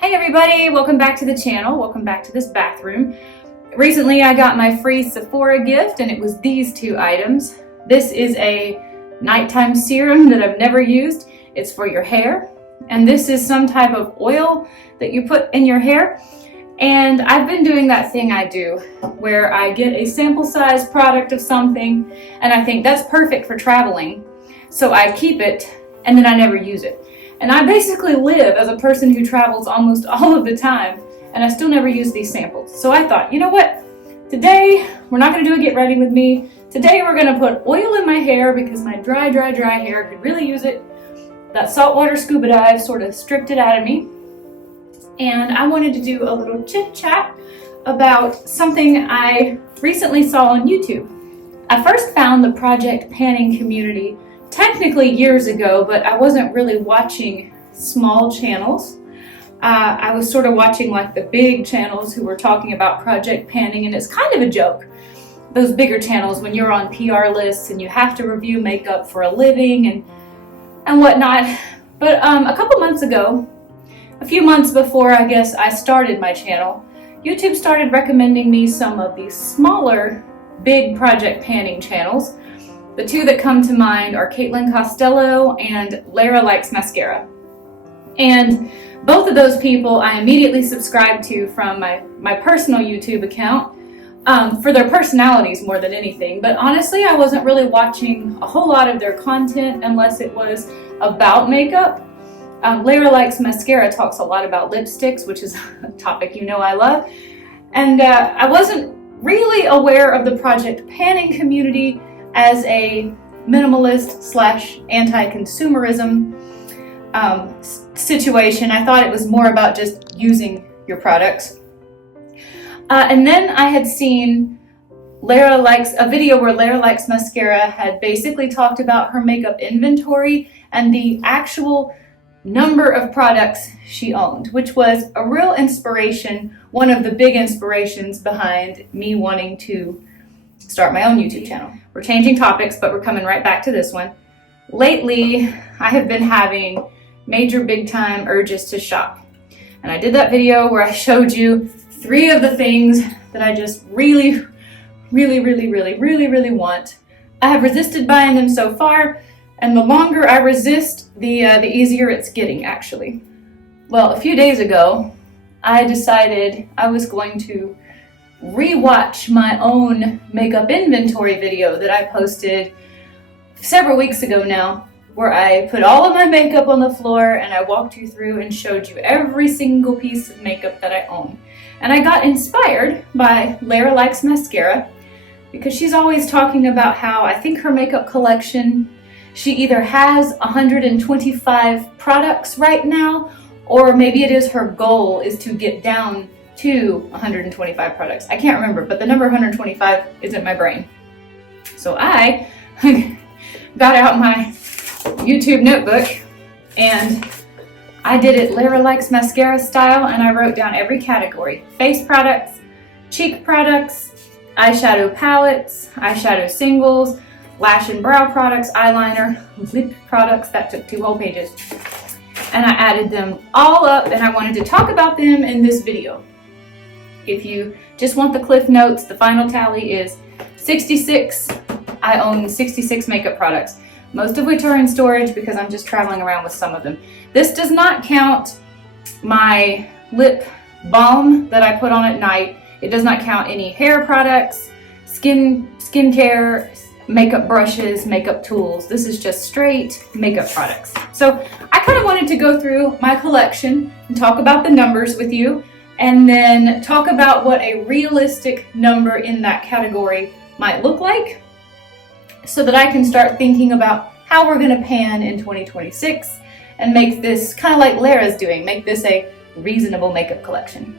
Hey everybody, welcome back to the channel. Welcome back to this bathroom. Recently I got my free Sephora gift and it was these two items. This is a nighttime serum that I've never used. It's for your hair. And this is some type of oil that you put in your hair. And I've been doing that thing I do where I get a sample size product of something and I think that's perfect for traveling. So I keep it and then I never use it. And I basically live as a person who travels almost all of the time, and I still never use these samples. So I thought, you know what? Today, we're not gonna do a get ready with me. Today we're gonna put oil in my hair because my dry hair could really use it. That saltwater scuba dive sort of stripped it out of me. And I wanted to do a little chit chat about something I recently saw on YouTube. I first found the Project Panning community technically years ago, but I wasn't really watching small channels. I was sort of watching like the big channels who were talking about Project Panning, and it's kind of a joke. Those bigger channels when you're on PR lists and you have to review makeup for a living and whatnot. But a couple months ago, a few months before I guess I started my channel, YouTube started recommending me some of these smaller, big Project Panning channels. The two that come to mind are Caitlin Costello and Lara Likes Mascara. And both of those people I immediately subscribed to from my personal YouTube account for their personalities more than anything. But honestly, I wasn't really watching a whole lot of their content unless it was about makeup. Lara Likes Mascara talks a lot about lipsticks, which is a topic you know I love. And I wasn't really aware of the Project Panning community as a minimalist slash anti-consumerism situation. I thought it was more about just using your products. And then I had seen a video where Lara Likes Mascara had basically talked about her makeup inventory and the actual number of products she owned, which was a real inspiration, one of the big inspirations behind me wanting to start my own YouTube channel. We're changing topics, but we're coming right back to this one. Lately, I have been having major big time urges to shop. And I did that video where I showed you 3 of the things that I just really want. I have resisted buying them so far, and the longer I resist, the easier it's getting, actually. Well, a few days ago, I decided I was going to rewatch my own makeup inventory video that I posted several weeks ago now, where I put all of my makeup on the floor and I walked you through and showed you every single piece of makeup that I own. And I got inspired by Lara Likes Mascara because she's always talking about how I think her makeup collection, she either has 125 products right now, or maybe it is her goal is to get down to 125 products. I can't remember, but the number 125 is in my brain. So I got out my YouTube notebook and I did it Lara Likes Mascara style, and I wrote down every category: face products, cheek products, eyeshadow palettes, eyeshadow singles, lash and brow products, eyeliner, lip products. That took 2 whole pages. And I added them all up and I wanted to talk about them in this video. If you just want the cliff notes, the final tally is 66. I own 66 makeup products, most of which are in storage because I'm just traveling around with some of them. This does not count my lip balm that I put on at night. It does not count any hair products, skincare, makeup brushes, makeup tools. This is just straight makeup products. So I kind of wanted to go through my collection and talk about the numbers with you, and then talk about what a realistic number in that category might look like so that I can start thinking about how we're going to pan in 2026 and make this kind of like Lara's doing, make this a reasonable makeup collection.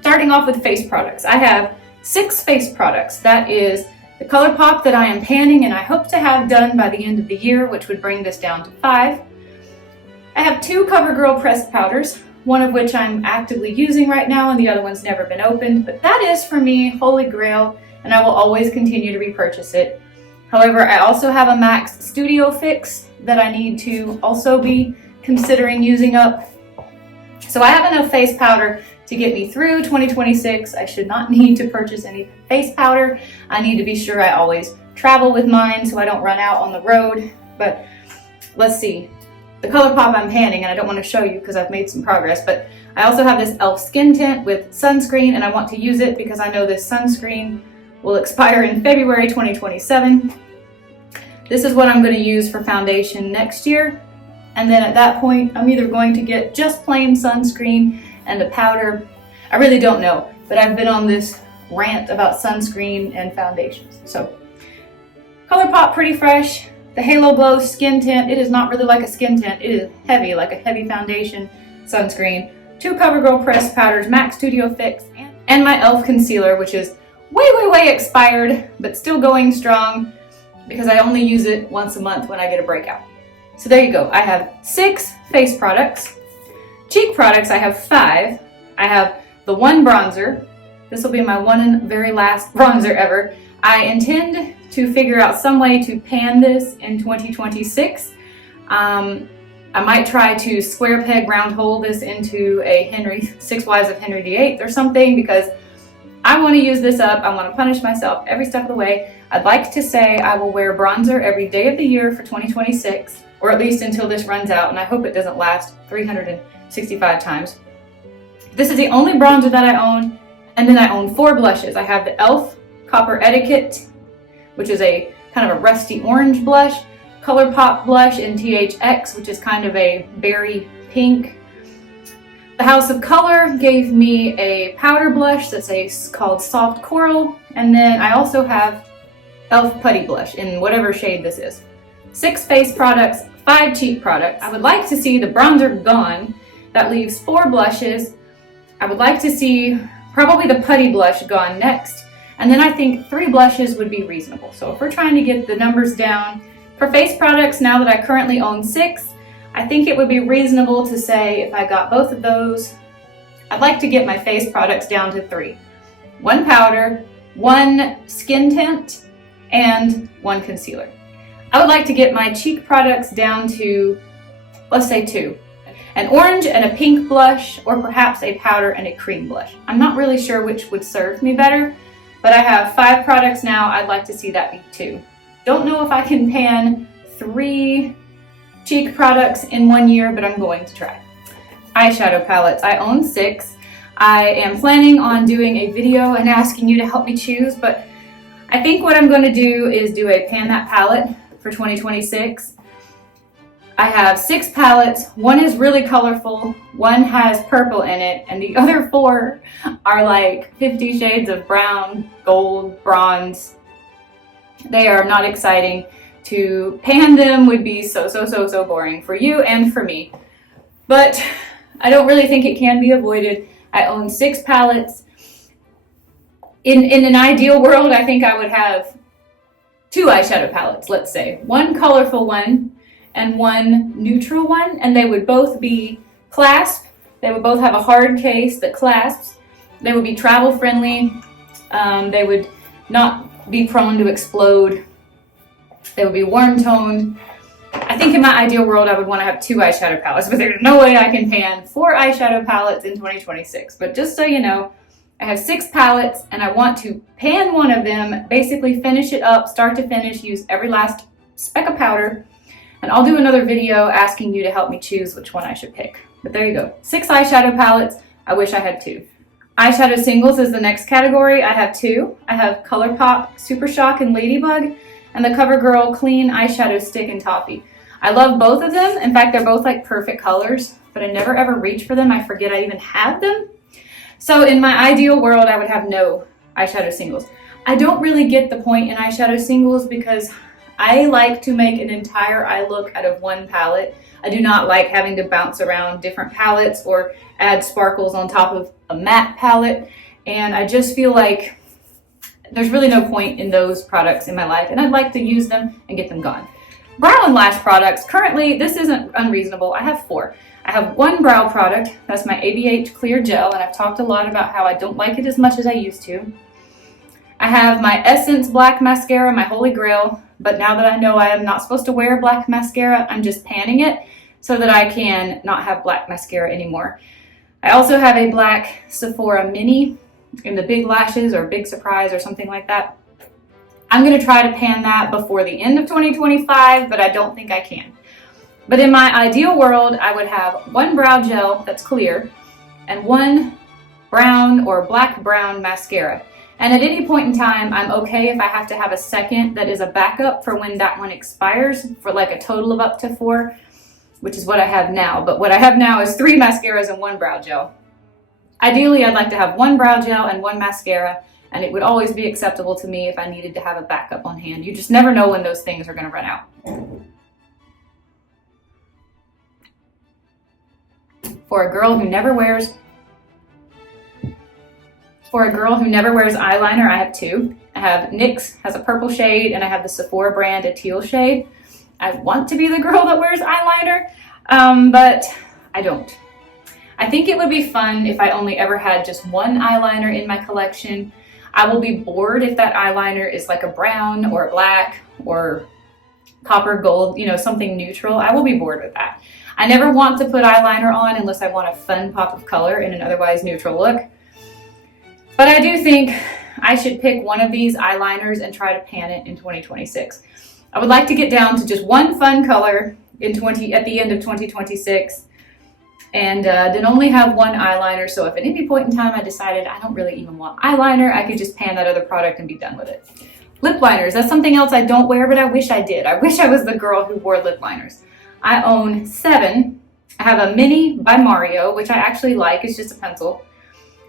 Starting off with face products. I have 6 face products. That is the ColourPop that I am panning and I hope to have done by the end of the year, which would bring this down to 5. I have 2 CoverGirl pressed powders, one of which I'm actively using right now and the other one's never been opened, but that is for me holy grail and I will always continue to repurchase it. However, I also have a MAC Studio Fix that I need to also be considering using up. So I have enough face powder to get me through 2026. I should not need to purchase any face powder. I need to be sure I always travel with mine so I don't run out on the road. But let's see. The ColourPop I'm panning, and I don't want to show you because I've made some progress, but I also have this e.l.f. skin tint with sunscreen, and I want to use it because I know this sunscreen will expire in February 2027. This is what I'm going to use for foundation next year. And then at that point, I'm either going to get just plain sunscreen and a powder. I really don't know, but I've been on this rant about sunscreen and foundations. So, ColourPop Pretty Fresh, the Halo Glow Skin Tint. It is not really like a skin tint. It is heavy, like a heavy foundation sunscreen. 2 CoverGirl pressed powders, MAC Studio Fix, and my e.l.f. concealer, which is way expired, but still going strong because I only use it once a month when I get a breakout. So there you go. I have 6 face products. Cheek products, I have 5. I have the 1 bronzer. This will be my one and very last bronzer ever. I intend to figure out some way to pan this in 2026. I might try to square peg round hole this into a 6 Wives of Henry VIII or something, because I want to use this up. I want to punish myself every step of the way. I'd like to say I will wear bronzer every day of the year for 2026, or at least until this runs out, and I hope it doesn't last 365 times. This is the only bronzer that I own, and then I own 4 blushes. I have the e.l.f. Copper Etiquette, which is a kind of a rusty orange blush, ColourPop blush in THX, which is kind of a berry pink. The House of Color gave me a powder blush that's called Soft Coral, and then I also have e.l.f. Putty Blush in whatever shade this is. 6 face products, 5 cheek products. I would like to see the bronzer gone. That leaves 4 blushes. I would like to see probably the putty blush gone next, and then I think 3 blushes would be reasonable. So if we're trying to get the numbers down for face products, now that I currently own 6, I think it would be reasonable to say if I got both of those, I'd like to get my face products down to 3. 1 powder, 1 skin tint, and 1 concealer. I would like to get my cheek products down to, let's say 2. An orange and a pink blush, or perhaps a powder and a cream blush. I'm not really sure which would serve me better, but I have 5 products now. I'd like to see that be 2. Don't know if I can pan 3 cheek products in 1 year, but I'm going to try. Eyeshadow palettes. I own 6. I am planning on doing a video and asking you to help me choose, but I think what I'm going to do is do a pan that palette for 2026. I have 6 palettes. 1 is really colorful, 1 has purple in it, and the other 4 are like 50 shades of brown, gold, bronze. They are not exciting. To pan them would be so boring for you and for me. But I don't really think it can be avoided. I own 6 palettes. In an ideal world, I think I would have 2 eyeshadow palettes, let's say. 1 colorful one and 1 neutral one, and they would both be clasp. They would both have a hard case that clasps. They would be travel friendly. They would not be prone to explode. They would be warm toned. I think in my ideal world I would want to have 2 eyeshadow palettes, but there's no way I can pan 4 eyeshadow palettes in 2026. But just so you know, I have 6 palettes and I want to pan 1 of them, basically finish it up, start to finish, use every last speck of powder, and I'll do another video asking you to help me choose which one I should pick. But there you go. 6 eyeshadow palettes. I wish I had 2. Eyeshadow singles is the next category. I have 2. I have ColourPop Super Shock and Ladybug, and the CoverGirl Clean Eyeshadow Stick and Toffee. I love both of them. In fact, they're both like perfect colors, but I never ever reach for them. I forget I even have them. So in my ideal world, I would have no eyeshadow singles. I don't really get the point in eyeshadow singles because I like to make an entire eye look out of 1 palette. I do not like having to bounce around different palettes or add sparkles on top of a matte palette. And I just feel like there's really no point in those products in my life, and I'd like to use them and get them gone. Brow and lash products. Currently, this isn't unreasonable. I have 4. I have 1 brow product. That's my ABH Clear Gel, and I've talked a lot about how I don't like it as much as I used to. I have my Essence Black Mascara, my holy grail, but now that I know I am not supposed to wear black mascara, I'm just panning it so that I can not have black mascara anymore. I also have a black Sephora Mini in the Big Lashes or Big Surprise or something like that. I'm going to try to pan that before the end of 2025, but I don't think I can. But in my ideal world, I would have one brow gel that's clear and one brown or black brown mascara. And at any point in time, I'm okay if I have to have a second that is a backup for when that one expires, for like a total of up to 4, which is what I have now. But what I have now is 3 mascaras and 1 brow gel. Ideally, I'd like to have 1 brow gel and 1 mascara, and it would always be acceptable to me if I needed to have a backup on hand. You just never know when those things are going to run out. For a girl who never wears eyeliner, I have 2. I have NYX, has a purple shade, and I have the Sephora brand, a teal shade. I want to be the girl that wears eyeliner, but I don't. I think it would be fun if I only ever had just one eyeliner in my collection. I will be bored if that eyeliner is like a brown or a black or copper gold, you know, something neutral. I will be bored with that. I never want to put eyeliner on unless I want a fun pop of color in an otherwise neutral look. But I do think I should pick one of these eyeliners and try to pan it in 2026. I would like to get down to just one fun color at the end of 2026. And then only have one eyeliner, so if at any point in time I decided I don't really even want eyeliner, I could just pan that other product and be done with it. Lip liners, that's something else I don't wear, but I wish I did. I wish I was the girl who wore lip liners. I own 7. I have a Mini by Mario, which I actually like, it's just a pencil.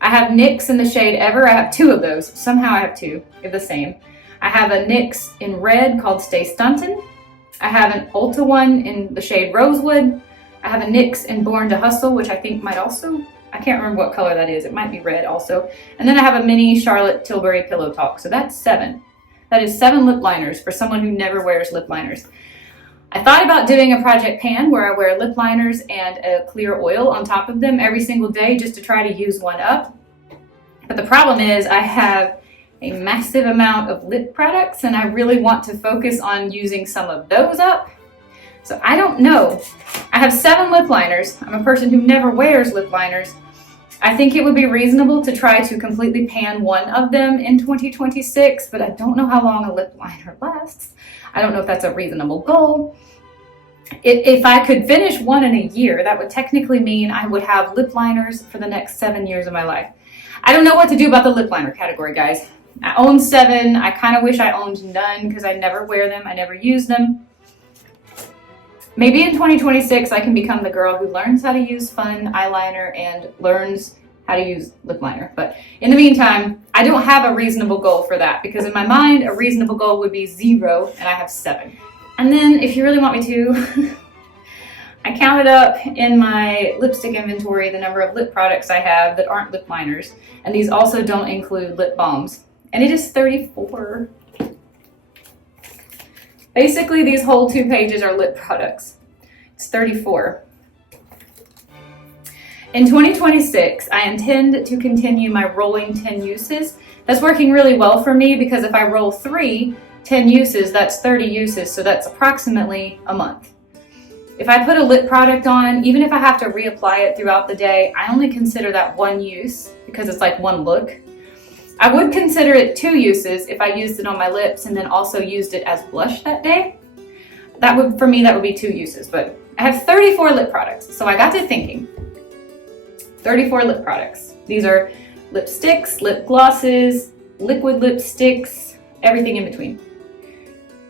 I have NYX in the shade Ever, I have 2 of those. Somehow I have 2, they're the same. I have a NYX in red called Stay Stuntin'. I have an Ulta one in the shade Rosewood. I have a NYX in Born to Hustle, which I think might also, I can't remember what color that is. It might be red also. And then I have a mini Charlotte Tilbury Pillow Talk. So that's 7. That is 7 lip liners for someone who never wears lip liners. I thought about doing a project pan where I wear lip liners and a clear oil on top of them every single day just to try to use one up. But the problem is I have a massive amount of lip products and I really want to focus on using some of those up. So I don't know. I have 7 lip liners. I'm a person who never wears lip liners. I think it would be reasonable to try to completely pan one of them in 2026, but I don't know how long a lip liner lasts. I don't know if that's a reasonable goal. If I could finish one in a year, that would technically mean I would have lip liners for the next 7 years of my life. I don't know what to do about the lip liner category, guys. I own 7. I kind of wish I owned none because I never wear them. I never use them. Maybe in 2026, I can become the girl who learns how to use fun eyeliner and learns how to use lip liner. But in the meantime, I don't have a reasonable goal for that because in my mind, a reasonable goal would be 0 and I have 7. And then if you really want me to, I counted up in my lipstick inventory the number of lip products I have that aren't lip liners. And these also don't include lip balms. And it is 34. Basically, these whole 2 pages are lip products. It's 34. In 2026, I intend to continue my rolling 10 uses. That's working really well for me because if I roll 3 10 uses, that's 30 uses, so that's approximately a month. If I put a lip product on, even if I have to reapply it throughout the day, I only consider that 1 use because it's like 1 look. I would consider it 2 uses if I used it on my lips and then also used it as blush that day. For me, that would be 2 uses, but I have 34 lip products. So I got to thinking, 34 lip products. These are lipsticks, lip glosses, liquid lipsticks, everything in between.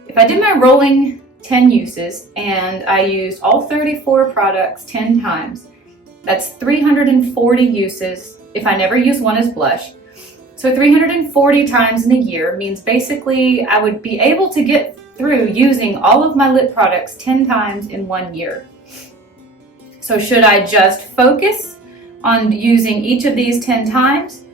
If I did my rolling 10 uses and I used all 34 products 10 times, that's 340 uses if I never use one as blush. So 340 times in a year means basically I would be able to get through using all of my lip products 10 times in 1 year. So should I just focus on using each of these 10 times?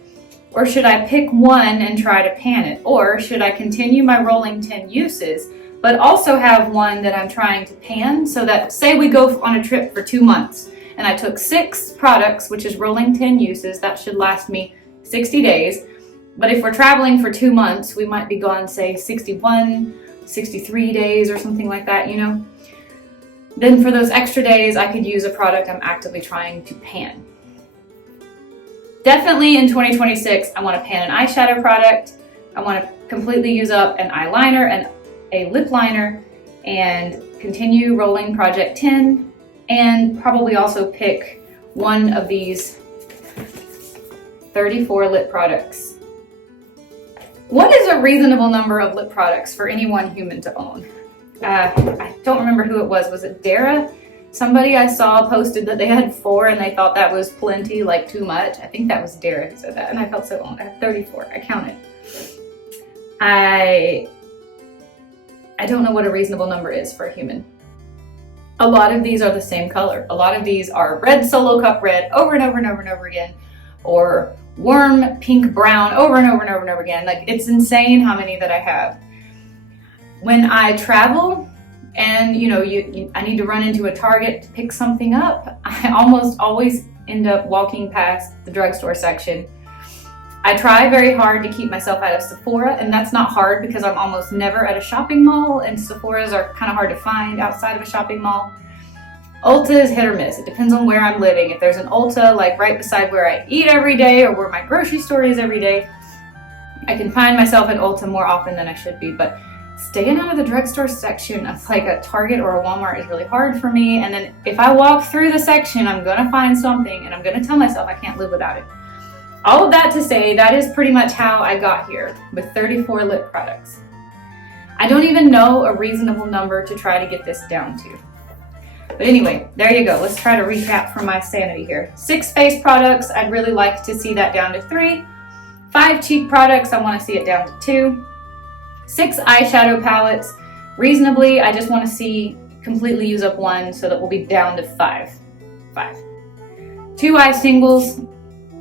Or should I pick one and try to pan it? Or should I continue my rolling 10 uses, but also have one that I'm trying to pan so that, say we go on a trip for 2 months and I took 6 products, which is rolling 10 uses, that should last me 60 days. But if we're traveling for 2 months, we might be gone, say, 61, 63 days or something like that, you know? Then for those extra days, I could use a product I'm actively trying to pan. Definitely in 2026, I want to pan an eyeshadow product. I want to completely use up an eyeliner and a lip liner and continue rolling Project 10, and probably also pick one of these 34 lip products. What is a reasonable number of lip products for any one human to own? I don't remember who it was. Was it Dara? Somebody I saw posted that they had 4 and they thought that was plenty, like too much. I think that was Dara who said that, and I felt so old. I have 34. I counted. I don't know what a reasonable number is for a human. A lot of these are the same color. A lot of these are red Solo Cup red over and over and over and over again, or warm pink brown over and over and over and over again. Like, it's insane how many that I have. When I travel and I need to run into a Target to pick something up, I almost always end up walking past the drugstore section. I try very hard to keep myself out of Sephora, and that's not hard because I'm almost never at a shopping mall, and Sephoras are kind of hard to find outside of a shopping mall. Ulta is hit or miss. It depends on where I'm living. If there's an Ulta like right beside where I eat every day or where my grocery store is every day, I can find myself at Ulta more often than I should be. But staying out of the drugstore section of like a Target or a Walmart is really hard for me. And then if I walk through the section, I'm gonna find something and I'm gonna tell myself I can't live without it. All of that to say, that is pretty much how I got here with 34 lip products. I don't even know a reasonable number to try to get this down to. But anyway, there you go. Let's try to recap for my sanity here. 6 face products, I'd really like to see that down to 3. 5 cheek products, I want to see it down to 2. 6 eyeshadow palettes, reasonably, I just want to see completely use up 1 so that we'll be down to 5. 2 eye singles.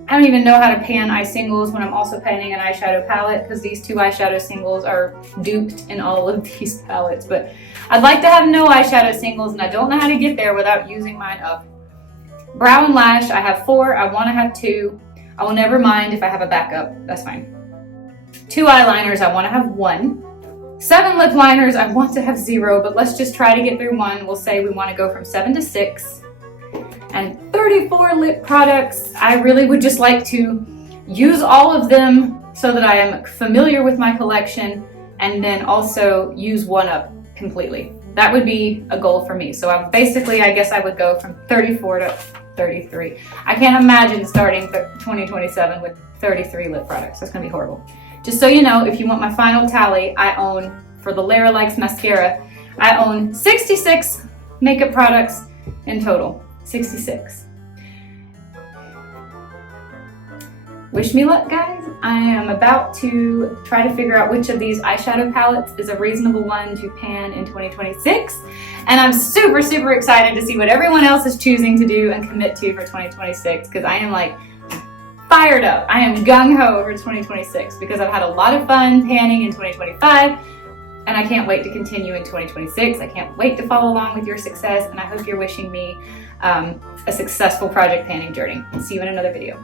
I don't even know how to pan eye singles when I'm also panning an eyeshadow palette, because these 2 eyeshadow singles are duped in all of these palettes. But I'd like to have no eyeshadow singles, and I don't know how to get there without using mine up. Brow and lash, I have 4. I want to have 2. I will never mind if I have a backup. That's fine. 2 eyeliners, I want to have 1. 7 lip liners, I want to have 0, but let's just try to get through 1. We'll say we want to go from 7 to 6. And 34 lip products, I really would just like to use all of them so that I am familiar with my collection, and then also use one up completely. That would be a goal for me. So I guess I would go from 34 to 33. I can't imagine starting 2027 with 33 lip products. That's gonna be horrible. Just so you know, if you want my final tally, I own, for the Lara Likes mascara, I own 66 makeup products in total. 66. Wish me luck, guys. I am about to try to figure out which of these eyeshadow palettes is a reasonable one to pan in 2026. And I'm super, super excited to see what everyone else is choosing to do and commit to for 2026, because I am like fired up. I am gung-ho for 2026 because I've had a lot of fun panning in 2025. And I can't wait to continue in 2026. I can't wait to follow along with your success, and I hope you're wishing me a successful project panning journey. See you in another video.